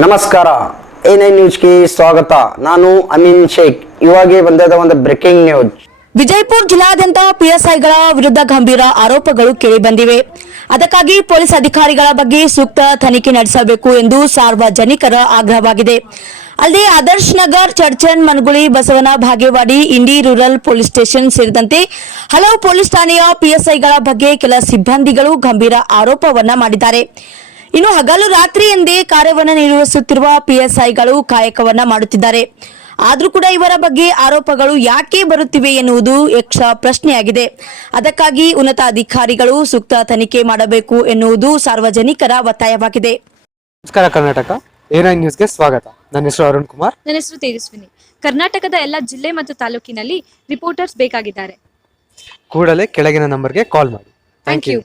ನಮಸ್ಕಾರ A9 ನ್ಯೂಸ್ಗೆ ಸ್ವಾಗತ. ನಾನು ಅಮೀನ್ ಶೇಖ್. ಇವಾಗೆ ಬಂದಿದ್ದ ಒಂದು ಬ್ರೇಕಿಂಗ್ ನ್ಯೂಸ್. ವಿಜಯಪುರ ಜಿಲ್ಲಾದ್ಯಂತ ಪಿಎಸ್ಐಗಳ ವಿರುದ್ಧ ಗಂಭೀರ ಆರೋಪಗಳು ಕೇಳಿಬಂದಿವೆ. ಅದಕ್ಕಾಗಿ ಪೊಲೀಸ್ ಅಧಿಕಾರಿಗಳ ಬಗ್ಗೆ ಸೂಕ್ತ ತನಿಖೆ ನಡೆಸಬೇಕು ಎಂದು ಸಾರ್ವಜನಿಕರ ಆಗ್ರಹವಾಗಿದೆ. ಅಲ್ಲದೆ ಆದರ್ಶ್ ನಗರ್, ಚರ್ಚನ್, ಮನಗುಳಿ, ಬಸವನ ಬಾಗೇವಾಡಿ, ಇಂಡಿ ರೂರಲ್ ಪೊಲೀಸ್ ಸ್ಟೇಷನ್ ಸೇರಿದಂತೆ ಹಲವು ಪೊಲೀಸ್ ಠಾಣೆಯ ಪಿಎಸ್ಐಗಳ ಬಗ್ಗೆ ಕೆಲ ಸಿಬ್ಬಂದಿಗಳು ಗಂಭೀರ ಆರೋಪವನ್ನ ಮಾಡಿದ್ದಾರೆ. ಇನ್ನು ಹಗಲು ರಾತ್ರಿ ಎಂದೇ ಕಾರ್ಯವನ್ನು ನಿರ್ವಹಿಸುತ್ತಿರುವ ಪಿಎಸ್ಐಗಳು ಕಾಯಕವನ್ನ ಮಾಡುತ್ತಿದ್ದಾರೆ. ಆದ್ರೂ ಕೂಡ ಇವರ ಬಗ್ಗೆ ಆರೋಪಗಳು ಯಾಕೆ ಬರುತ್ತಿವೆ ಎನ್ನುವುದು ಯಕ್ಷ ಪ್ರಶ್ನೆಯಾಗಿದೆ. ಅದಕ್ಕಾಗಿ ಉನ್ನತ ಅಧಿಕಾರಿಗಳು ಸೂಕ್ತ ತನಿಖೆ ಮಾಡಬೇಕು ಎನ್ನುವುದು ಸಾರ್ವಜನಿಕರ ಒತ್ತಾಯವಾಗಿದೆ. ನಮಸ್ಕಾರ ಕರ್ನಾಟಕ A9 ನ್ಯೂಸ್ಗೆ ಸ್ವಾಗತ. ನನ್ನ ಹೆಸರು ಅರುಣ್ ಕುಮಾರ್. ನನ್ನ ಹೆಸರು ತೇಜಸ್ವಿನಿ. ಕರ್ನಾಟಕದ ಎಲ್ಲ ಜಿಲ್ಲೆ ಮತ್ತು ತಾಲೂಕಿನಲ್ಲಿ ರಿಪೋರ್ಟರ್ಸ್ ಬೇಕಾಗಿದ್ದಾರೆ. ಕೂಡಲೇ ಕೆಳಗಿನ ನಂಬರ್ಗೆ ಕಾಲ್ ಮಾಡಿ. Thank you.